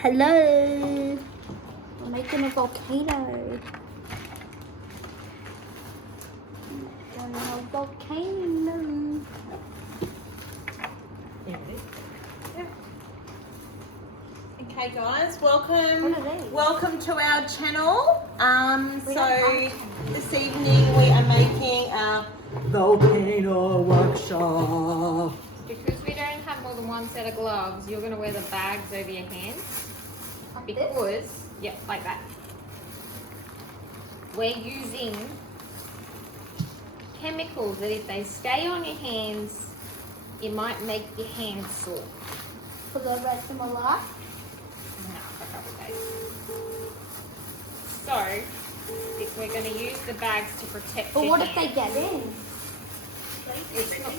Hello. We're making a volcano. Making a volcano. Okay guys, welcome What are they? welcome to our channel. So this evening we are making a volcano workshop. Because we don't have more than one set of gloves, you're going to wear the bags over your hands. Because, yeah, like that. We're using chemicals that if they stay on your hands, it might make your hands sore. For the rest of my life. No, for a couple of days. So, we're going to use the bags to protect But your what if hands. they get in?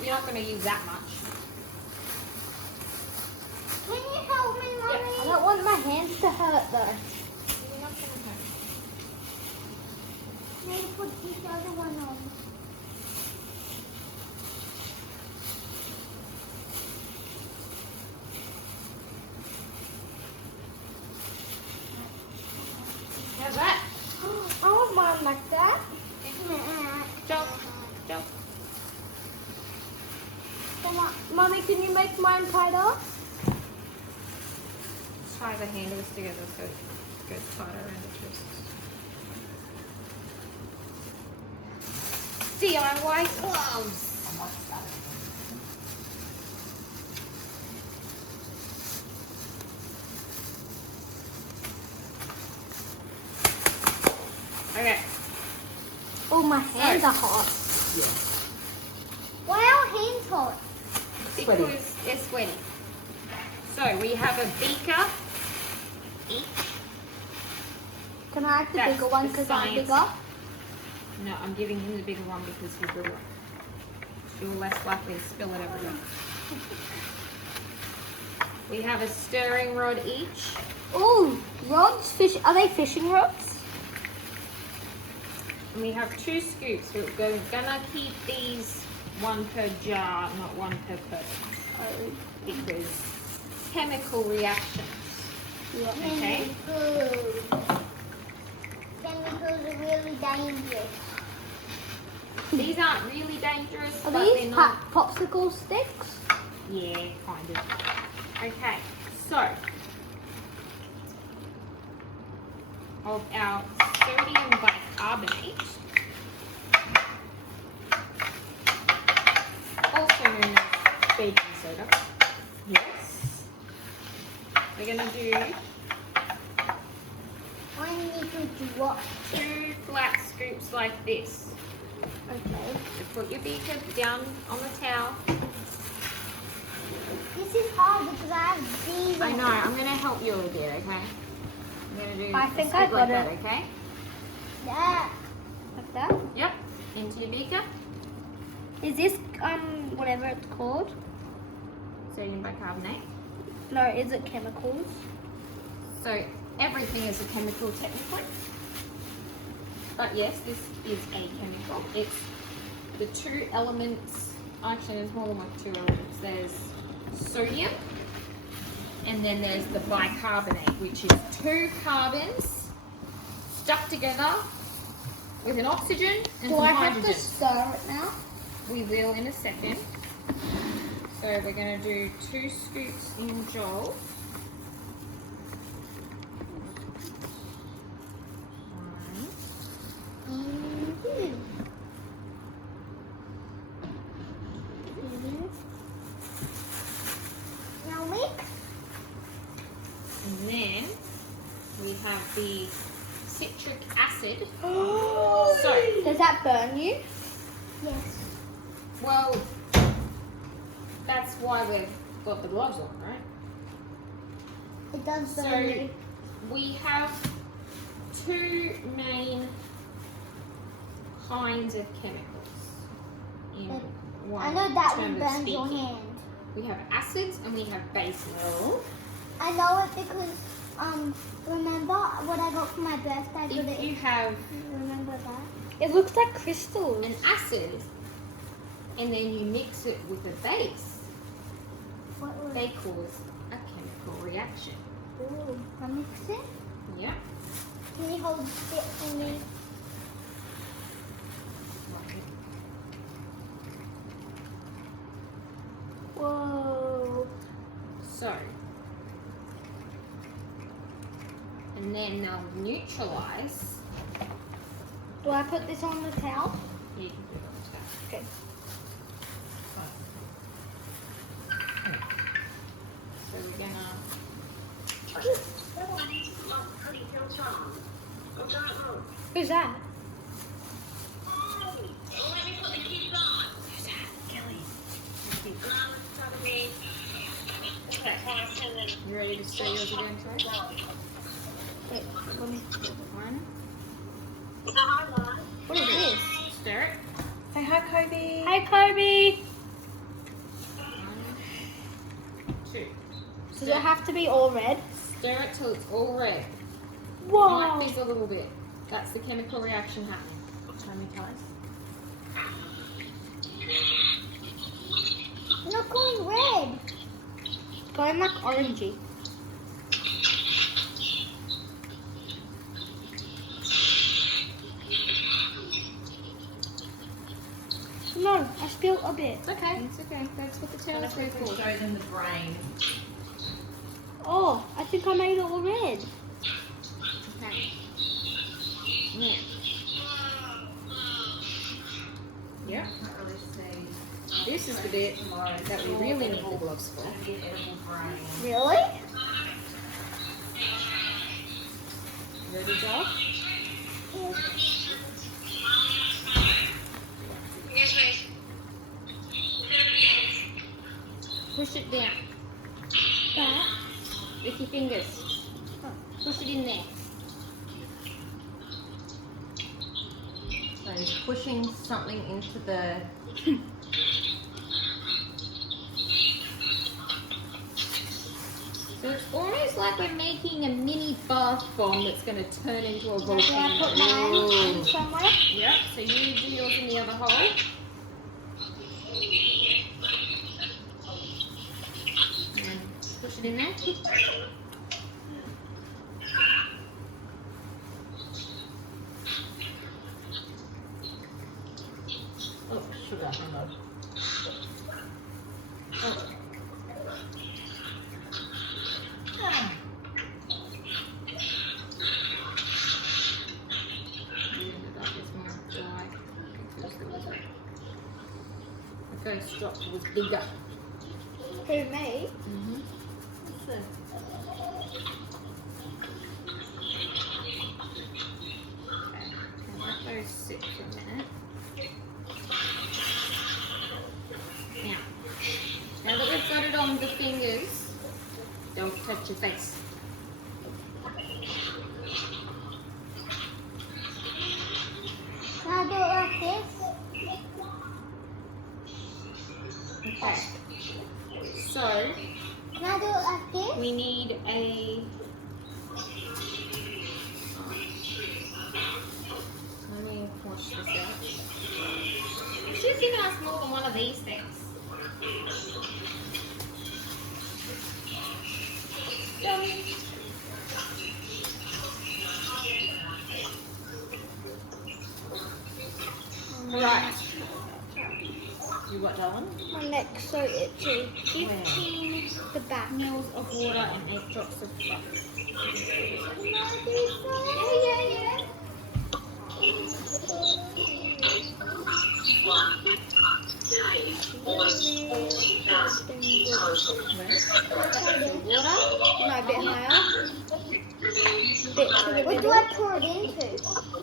You're not going to use that much. Can you help me, Mommy? I don't want my hands to hurt though. You're not going to hurt. Maybe put this other one on. How's that? I want mine like that. Jump. Jump. Come on. Mommy, can you make mine tighter? Tie the handles together so it goes tighter around the wrists. DIY gloves. Okay. Oh, my hands are hot. Yeah. Why are hands hot? Sweaty. Because they're sweaty. So we have a beaker each. Can I have the That's bigger one the because I'm science. bigger? No, I'm giving him the bigger one because he's bigger. You're less likely to spill it everywhere. We have a stirring rod each. Ooh, rods, fish. Are they fishing rods? And we have 2 scoops. We're gonna keep these one per jar, not one per person. Because chemical reactions. Yeah. Okay. Chemicals are really dangerous. These aren't really dangerous, Are but these they're not. popsicle sticks? Yeah, kind of. Okay, so of our sodium bicarbonate, also known as baking soda. Yes. We're gonna do I need to drop. 2 flat scoops like this. Okay. So put your beaker down on the towel. This is hard because I have these. I know, I'm gonna help you a little bit, okay? I'm gonna do I a think scoop I got like it. that, okay? Yeah. Like that. Yep, into your beaker. Is this whatever it's called? Sodium bicarbonate. No, is it chemicals? So everything is a chemical technically. But yes, this is a chemical. It's the 2 elements, actually there's more than 2 elements. There's sodium and then there's the bicarbonate, which is 2 carbons stuck together with an oxygen and Do some I have hydrogen. to stir it now? We will in a second. So we're going to do 2 scoops in Joel. 1. Now mix. And then we have the citric acid. So, does that burn you? Yes. Well, that's why we've got the gloves on, right? It does burn So you. we have 2 main kinds of chemicals in one I know that term one of burns your speaking. hand. We have acids and we have bases. I know it because remember what I got for my birthday? If you have Remember that? It looks like crystals. an acid and then you mix it with a base, What was they cause a chemical reaction. Ooh, I'm mixing. Yeah. Can you hold it for me? Whoa. So, and then they'll neutralize. Do I put this on the towel? Yeah, you can put it on the towel. Okay. So we're gonna. Who's that? You ready to stir yours again, sorry? Wait, let me. One. What is this? Stir it. Say hi, Kobe. Hi, Kobe. 1, 2. Does it have to be all red? Stir it till it's all red. Whoa. Might fizz a little bit. That's the chemical reaction happening. Show me, guys. It's not going red. It's going like orangey. No, I spilled a bit. It's okay. It's okay. That's what the towel's there for. Goes in the brain. Oh, I think I made it all red. Okay. Yeah. Yeah. This is the bit that we really need the gloves for. Really? Ready, Joel? Push it down That. with your fingers. Push it in there. So he's pushing something into the. So it's almost like we're making a mini bath bomb that's going to turn into a Do I put volcano. mine in somewhere? Yep, so you do yours in the other hole. And push it in there. Oh, sugar. Hang on. Oh. The first drop was bigger. Who, me? Mm-hmm. Okay, let those sit for a minute. Now that we've got it on the fingers, don't touch your face. Can I do it like this? Okay. So Can I do it like this? we need a. Let me wash this out. She's given us more than one of these things. Right. You got that one? My neck's so itchy. Give Where? me the back. Mils of water and 8 drops of fluff. Yeah. Water. No, a bit higher. Bit to the What do I pour it into?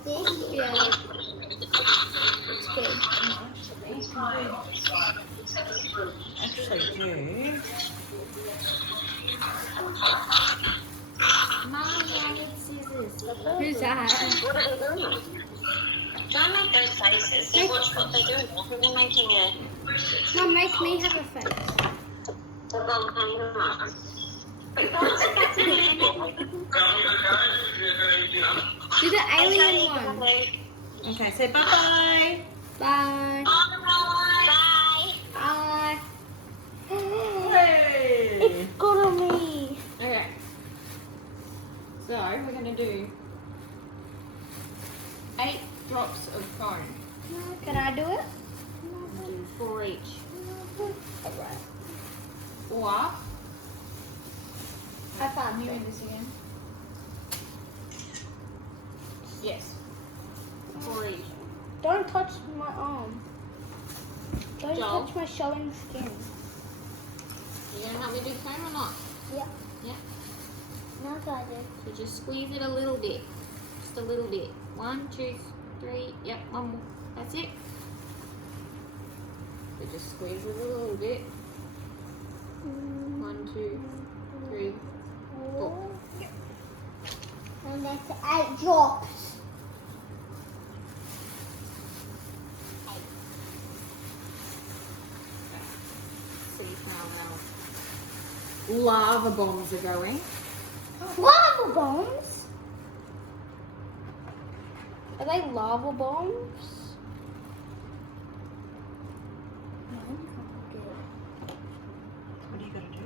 This? Yeah. It's good. Actually, do. Mommy, I need scissors. Who's that? What are they doing? Don't make those faces. See what they're doing. They're making Mum, make me have a face. a volcano. Do the alien one. Okay, say bye-bye. Bye. Bye. Bye. Hey. It's got on me. Okay. going to do 8 drops of foam. Can I do it? Do 4 each. Alright. Or, I found you in this again. yes, 4 each. Don't touch my arm. Don't Joel? touch my showing skin. You going to help me do foam or not? Yeah. Yeah. No, I did. So just squeeze it a little bit. Just a little bit. 1, 2, 3. Yep, 1 more. That's it. So just squeeze it a little bit. 1, 2, 3, 4. And that's 8 drops. See how our lava bombs are going. Lava bombs? Are they lava bombs? What do you gotta do?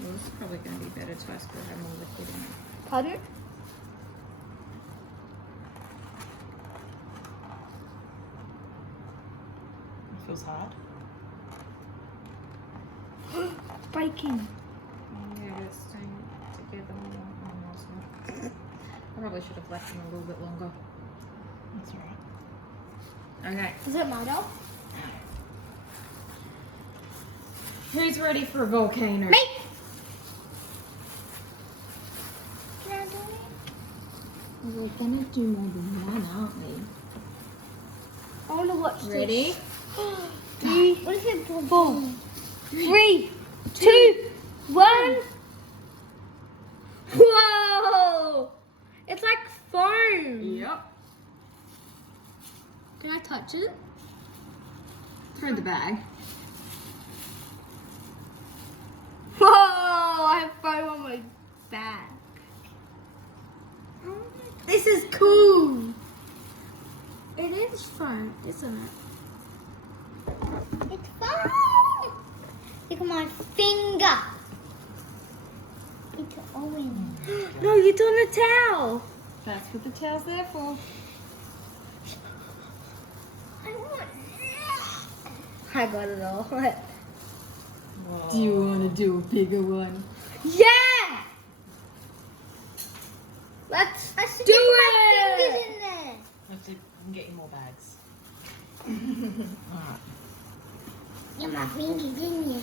Well, this is probably going to be better to ask for have more liquid in it. Pardon? It feels hard. Breaking. Yeah, but it's staying together more. Oh, no, it's not. I probably should have left them a little bit longer. That's alright. Okay. Does it matter? Who's ready for a volcano? Me! Can I do it? We're gonna do more than one, aren't we? I want to watch this. Ready? 3, what is it? 4, 3, 2, 1. Whoa! It's like foam. Yep. Can I touch it? Throw the bag. Whoa! I have foam on my back. This is cool. It is fun, isn't it? It's fun. Look at my finger. It's orange. No, you're doing a towel. That's what the towel's there for. I got it all. Do you want to do a bigger one? Yeah! Let's do it! In there. Let's see if we can get you more bags. Alright. Get my fingers in here.